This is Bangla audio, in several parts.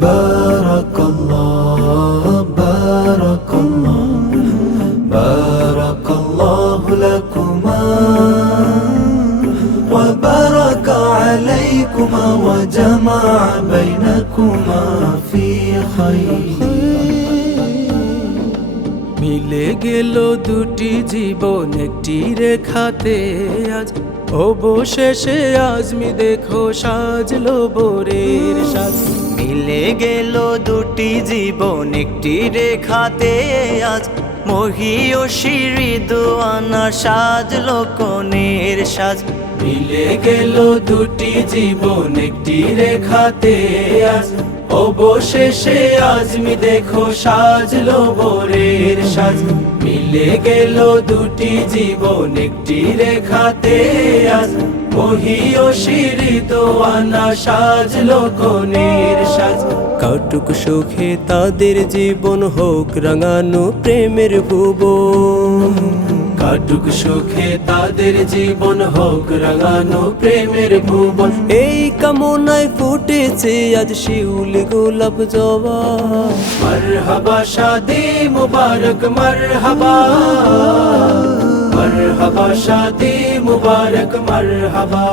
بارك الله بارك الله بارك الله لكما وبارك عليكما وجمع بينكما في خير. মিলে গেল দুটি জীবন, একটি রেখাতে আজ। অবশেষে আজমি দেখো সাজলো বোরের সাজ। মিলে গেল দুটি জীবন, একটি রেখাতে আজ। মহিয়সী হৃদয়ানা সাজলো কনের সাজ। মিলে গেল দুটি জীবন, একটি রেখাতে আজ। অবশেষে আজমি দেখো সাজলো বোরের সাজ। মিলে গেল দুটি জীবন, একটি রেখাতে আজ। কনের সাজ। কাটুক সুখে তাদের জীবন হোক, রাঙানো প্রেমের ভুবন। কাটুক সুখে তাদের জীবন হোক রাঙানো প্রেমের ভুবন। এই কামনায় ফুটেছে আজ শিউল গোলাপ জবা। মারহাবা শাদি মুবারক মারহাবা। মারহাবা শাদি মুবারক মারহাবা।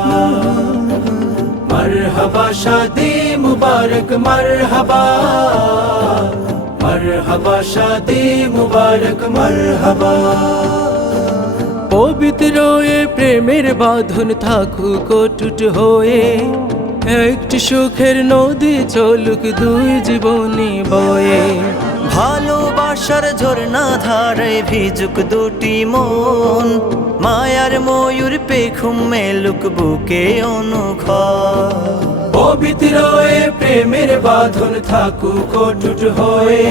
মারহাবা শাদি মুবারক মারহাবা শাদি মুবারক মারহাবা। পবিত্র এ প্রেমের বাঁধন থাকুক টুট হয়ে একটি সুখের নদী চলুক দুই জীবনী বয়ে। ভালোবাসার ঝর্ণা ধারে ভিজুক দুটি মন মায়ার ময়ূর পেখুম মেলুক বুকে অনুখ পবিত্র এ প্রেমের বাঁধন থাকুক টুট হয়ে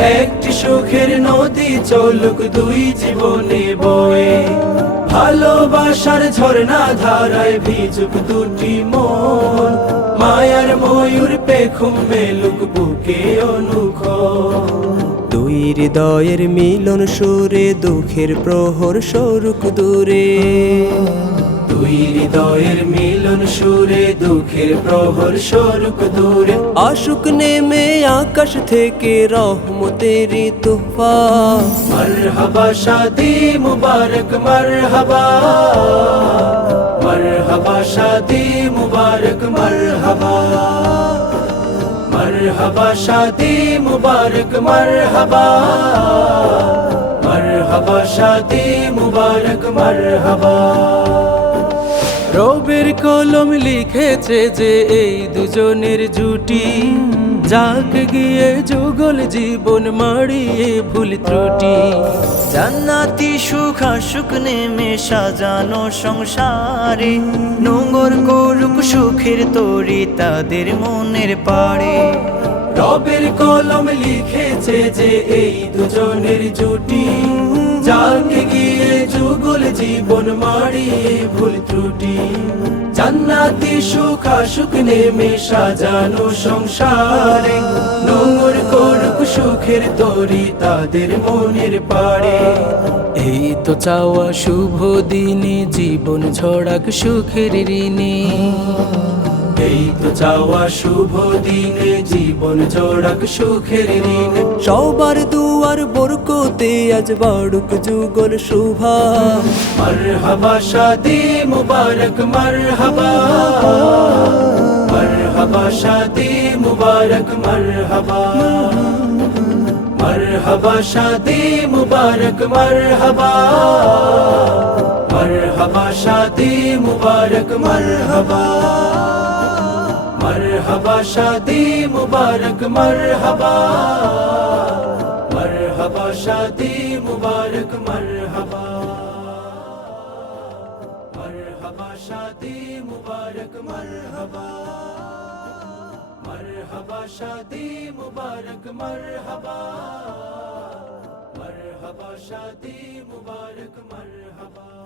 একটি সুখের নদী চলুক দুই জীবনে বয়ে। ভালোবাসার ঝর্ণা ধারায় ভিজুক দুটি মন। মায়ার ময়ূর পেখুম মেলুক বুকে অনুখ দুই হৃদয়ের মিলন সুরে, দুঃখের প্রহর সরুক দূরে। দুই হৃদয়ের মিলন সুরে, দুঃখের প্রহর সরুক দূরে। আশুক নেমে আকাশ থেকে রহমতের তোফা মারহাবা, শাদি মুবারক, মারহাবা। মারহাবা, শাদি মুবারক, মারহাবা। মারহাবা, শাদি মুবারক, মারহাবা। মারহাবা, শাদি মুবারক, মারহাবা। রবের কলম লিখেছে যে এই দুজনের জুটি। যাক গিয়ে যুগল জীবন মাড়িয়ে ভুল ত্রুটি। জান্নাতি সুখা সুখ নেমে সাজানো সংসারে। নোংর করুক সুখের তরি তাদের মনের পাড়ে। রবের কলম লিখেছে যে এই দুজনের জুটি। যাকে গিয়ে যুগল জীবন মাড়িয়ে ভুল ত্রুটি। জান্নাতি সুখ সুখ নেমে সাজানো সংসারে। নোংর করুক সুখের তরি তাদের মনের পারে এই তো চাওয়া শুভ দিনে, জীবন ছড়াক সুখের ঋণী। এই তো চাওয়া শুভ দিনে, জীবন জোড়াক সুখের ঋণ সবার দুয়ার বরকতে আজ বাড়ুক যুগল শুভা। মারহাবা শাদি মুবারক, মারহাবা। মারহাবা শাদি মুবারক, মারহাবা। মারহাবা শাদি মুবারক, মারহাবা। মারহাবা শাদি মুবারক, মারহাবা। مرحبا، شادی مبارک، مرحبا۔ مرحبا، شادی مبارک، مرحبا۔ مرحبا، شادی مبارک، مرحبا۔ مرحبا، شادی مبارک، مرحبا۔ مرحبا، شادی مبارک، مرحبا۔